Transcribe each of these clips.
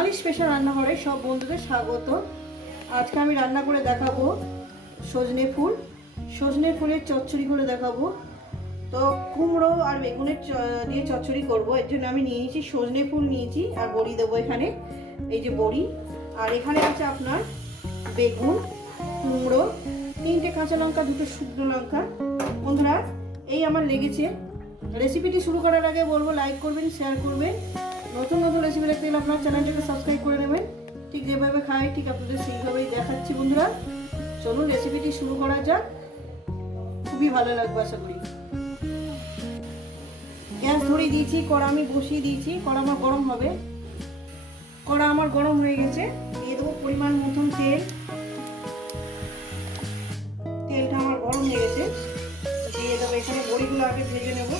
বাঙালি special রান্নাঘরে সব বন্ধুদের স্বাগত। আজকে আমি রান্না করে দেখাবো সজনে ফুল। সজনে ফুলের চচ্চড়ি করে দেখাবো। তো কুমড়ো আর বেগুনের দিয়ে চচ্চড়ি করব। এর জন্য আমি নিয়েছি সজনে ফুল নিয়েছি আর বড়ি দেবো এখানে। এই যে বড়ি। আর এখানে আছে আপনার বেগুন, কুমড়ো, তিনটে কাঁচা লঙ্কা, দুটো শুকনো লঙ্কা। বন্ধুরা, এই আমার লেগেছে। রেসিপিটি শুরু করার আগে বলব লাইক করবেন শেয়ার করবেন। নতুন নতুন রেসিপি দেখতে গেলে আপনার চ্যানেলটাকে সাবস্ক্রাইব করে নেবেন। ঠিক যেভাবে খাই, ঠিক আপনাদের সেইভাবেই দেখাচ্ছি বন্ধুরা। চলুন রেসিপিটি শুরু করা যাক। খুবই ভালো লাগবে আশা করি। গ্যাস ধরিয়ে দিয়েছি, কড়া আমি বসিয়ে দিয়েছি, কড়া আমার গরম হবে। কড়া আমার গরম হয়ে গেছে। দিয়ে দেবো পরিমাণ মতন তেল। তেলটা আমার গরম হয়ে গেছে। দিয়ে দেবো এখানে বড়িগুলো আগে ভেজে নেব।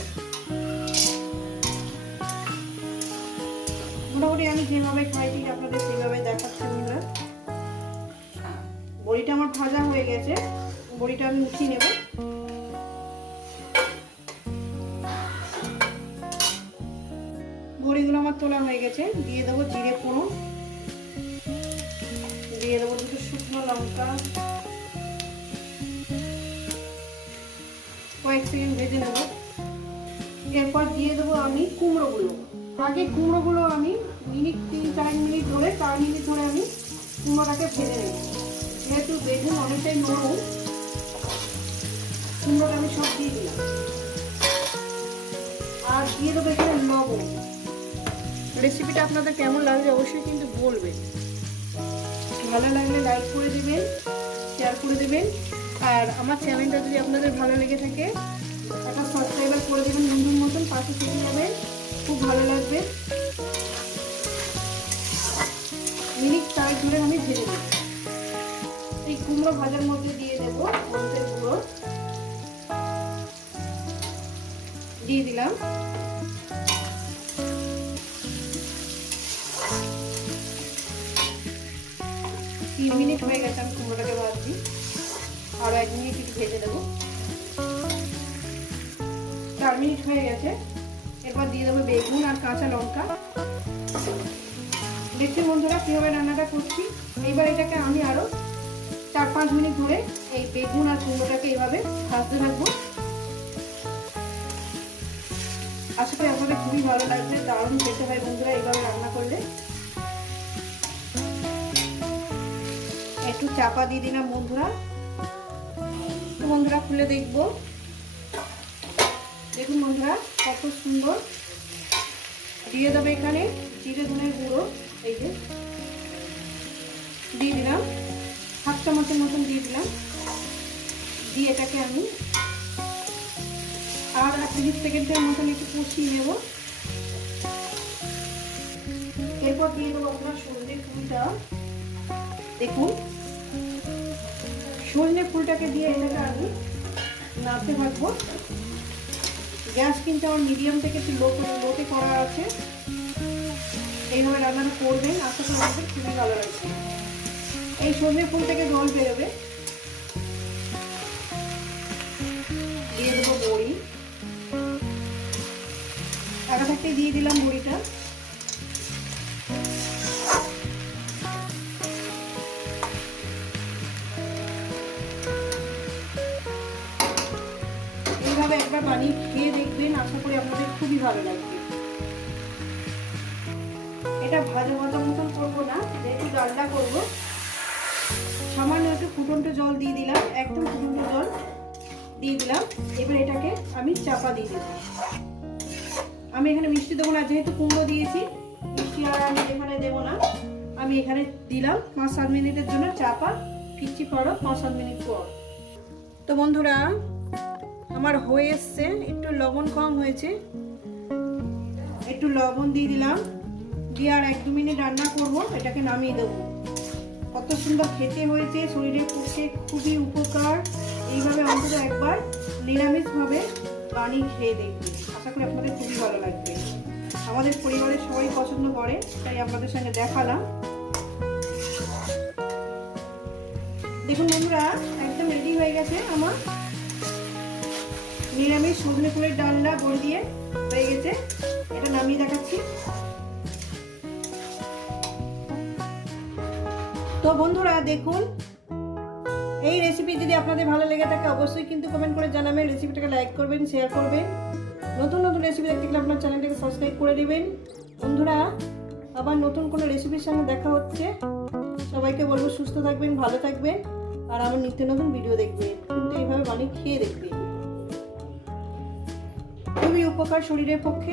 যেভাবে খাই ঠিক আপনাদের সেভাবে দেখাচ্ছি বন্ধুরা। বড়িটা আমার ভাজা হয়ে গেছে। বড়িটা আমি উঠিয়ে নেব। বড়িগুলো আমার তোলা হয়ে গেছে। দিয়ে দেবো জিরে ফোড়ন। দিয়ে দেবো দুটো শুকনো লঙ্কা। কয়েক সেকেন্ড ভেজে নেব। এরপর দিয়ে দেবো আমি কুমড়োগুলো। আগে কুমড়োগুলো আমি মিনিট, তিন, চার মিনিট ধরে, চার মিনিট ধরে আমি কুমড়োটাকে ভেজে নেব। যেহেতু বেগুন অনেকটাই নরম, কুমড়োটা আমি সব দিয়ে দিলাম। আর দিয়ে দেবো এখানে লবণ। রেসিপিটা আপনাদের কেমন লাগবে অবশ্যই কিন্তু বলবেন। ভালো লাগলে লাইক করে দেবেন শেয়ার করে দেবেন। আর আমার চ্যানেলটা যদি আপনাদের ভালো লেগে থাকে, একটা সাবস্ক্রাইবার করে দেবেন। বন্ধুর মতন পাশে থেকে যাবেন। খুব ভালো লাগবে। মিনিট চার ধরে আমি ভেজে দেবো এই কুমড়ো ভাজার মধ্যে দিয়ে দেবো হলুদের গুঁড়ো। দিয়ে দিলাম। তিন মিনিট হয়ে গেছে আমি কুমড়োটাকে ভাজছি। আরও এক মিনিট একটু ভেজে দেবো চার মিনিট হয়ে গেছে। এরপর দিয়ে দেবো বেগুন আর কাঁচা লঙ্কা। দেখছি বন্ধুরা, কীভাবে রান্নাটা করছি। এইবার এটাকে আমি আরও চার পাঁচ মিনিট ধরে এই বেগুন আর কুমড়োটাকে এইভাবে ভাজতে থাকব। আশা করি আপনাদের খুবই ভালো লাগবে, দারুণ খেতে হয় বন্ধুরা, এইভাবে রান্না করলে। একটু চাপা দিয়ে দিলাম বন্ধুরা। বন্ধুরা, খুলে দেখব। দেখুন বন্ধুরা, কত সুন্দর। দিয়ে দেবে এখানে জিরে ধনের গুঁড়ো। এই যে। দিয়ে দিলাম। হাফ চামচের মতন দিয়ে দিলাম। দিয়ে এটাকে আমি আর তিরিশ সেকেন্ডের মতন একটু কষিয়ে নেব। এরপর দিয়ে দেবো আপনার সর্ষে ফুলটা। দেখুন সজনে ফুলটাকে দিয়ে এটাকে আমি নাড়তে থাকব। গ্যাস কিন্তু আমার মিডিয়াম থেকে একটু লো লোতে করা আছে। এইভাবে রান্নাটা করবেন আস্তে করি আমাদের খুবই ভালো লাগবে এই সজনে ফুল থেকে জল বেরোবে। দিয়ে দেবো বড়ি। আগে থাকতে দিয়ে দিলাম বড়িটা। এইভাবে একবার বানিয়ে খেয়ে দেখবেন, আশা করি আপনাদের খুবই ভালো লাগবে। এটা ভাজা ভাজা মতন করব না, যেহেতু ডালটা করব। সামান্য একটু ফুটন্ত জল দিয়ে দিলাম, একদম ফুটন্ত জল দিয়ে দিলাম। এবার এটাকে আমি চাপা দিয়ে দেবো। আমি এখানে মিষ্টি দেবো না যেহেতু কুমড়ো দিয়েছি, মিষ্টি আর আমি এখানে দেবো না। আমি এখানে দিলাম পাঁচ সাত মিনিটের জন্য চাপা। ফিরছি পরও পাঁচ সাত মিনিট পর। তো বন্ধুরা, আমার হয়ে এসছে, একটু লবণ কম হয়েছে। একটু লবণ দিয়ে দিলাম। দিয়ে আর এক দু মিনিট রান্না করব, এটাকে নামিয়ে দেবো। কত সুন্দর খেতে হয়েছে, শরীরের পক্ষে খুবই উপকার। এইভাবে অন্তত একবার নিরামিষভাবে বানিয়ে খেয়ে দেখবে আশা করি আপনাদের খুবই ভালো লাগবে। আমাদের পরিবারের সবাই পছন্দ করে, তাই আপনাদের সঙ্গে দেখালাম। দেখুন বন্ধুরা, একদম রেডি হয়ে গেছে আমার। নিরামিষ সজনে ফুলের ডালনা বড়ি দিয়ে হয়ে গেছে। এটা নামিয়ে দেখাচ্ছি। তো বন্ধুরা, দেখুন, এই রেসিপি যদি আপনাদের ভালো লেগে থাকে, অবশ্যই কিন্তু কমেন্ট করে জানাবেন। রেসিপিটাকে লাইক করবেন শেয়ার করবেন। নতুন নতুন রেসিপি দেখতে গেলে আপনার চ্যানেলটাকে সাবস্ক্রাইব করে দিবেন। বন্ধুরা, আবার নতুন কোনো রেসিপির সঙ্গে দেখা হচ্ছে। সবাইকে বলব, সুস্থ থাকবেন, ভালো থাকবেন। আর আমার নিত্য নতুন ভিডিও দেখবেন কিন্তু এইভাবে বানিয়ে খেয়ে দেখবেন খুবই উপকার শরীরের পক্ষে।